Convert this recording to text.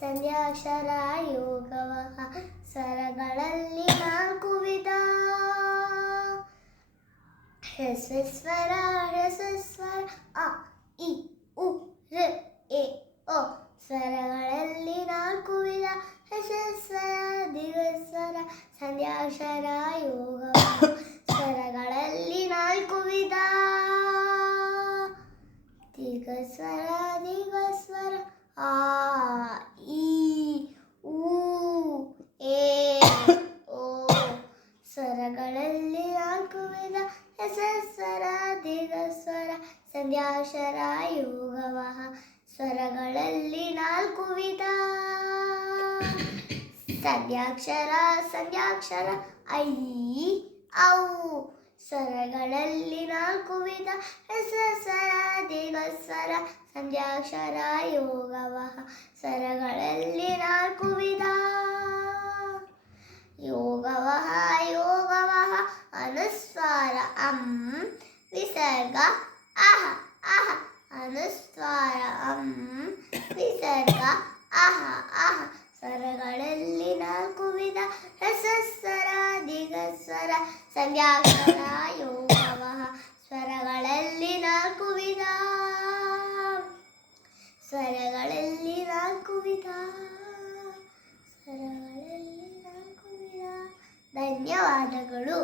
ಸಂಧ್ಯಾಕ್ಷರ ಯೋಗವಹ ಸ್ವರಗಳಲ್ಲಿ 4 ವಿಧ. ಹ್ರಸ್ವಸ್ವರ ಹ್ರಸ್ವಸ್ವರ ಅ E uh ಋ A O. ಸ್ವರಗಳಲ್ಲಿ 4 ವಿಧ. ಹ್ರಸ್ವಸ್ವರ ದೀರ್ಘಸ್ವರ ಸಂಧ್ಯಾಕ್ಷರ ಯೋಗವಹ ಸ್ವರಗಳಲ್ಲಿ 4 ವಿಧ. ದೀರ್ಘಸ್ವರ ದೀರ್ಘಸ್ವರ ಆ ಇ ಉ ಎ ಓ. ಸ್ವರಗಳಲ್ಲಿ 4 ವಿಧ. ಹ್ರಸ್ವಸ್ವರ ದೀರ್ಘಸ್ವರ ಸಂಧ್ಯಾಕ್ಷರ ಯೋಗವಹ ಸ್ವರಗಳಲ್ಲಿ 4 ವಿಧ. ಸಂಧ್ಯಾಕ್ಷರ ಸಂಧ್ಯಾಕ್ಷರ ಐ ಔ. ಸ್ವರಗಳಲ್ಲಿ 4 ವಿಧ. ಹ್ರಸ್ವಸ್ವರ ದೀರ್ಘಸ್ವರ ಸಂಧ್ಯಾಕ್ಷರ ಯೋಗವಹ ಸ್ವರಗಳಲ್ಲಿ 4 ವಿಧ. ಯೋಗವಹ ಯೋಗವಹ ಅನುಸ್ವಾರ ಅಂ ವಿಸರ್ಗ ಅಹ ಅಹ. ಅನುಸ್ವಾರ ಅಂ ವಿಸರ್ಗ ಅಹ ಅಹ. ಸ್ವರಗಳಲ್ಲಿ 4 ವಿಧ. ಹ್ರಸ್ವಸ್ವರ ದೀರ್ಘಸ್ವರ ಸಂಧ್ಯಾಕ್ಷರ ಯೋಗವಹ ಸ್ವರಗಳಲ್ಲಿ 4 ವಿಧ. ಸ್ವರಗಳಲ್ಲಿ 4 ವಿಧ. ಸ್ವರಗಳಲ್ಲಿ 4 ವಿಧ. ಧನ್ಯವಾದಗಳು.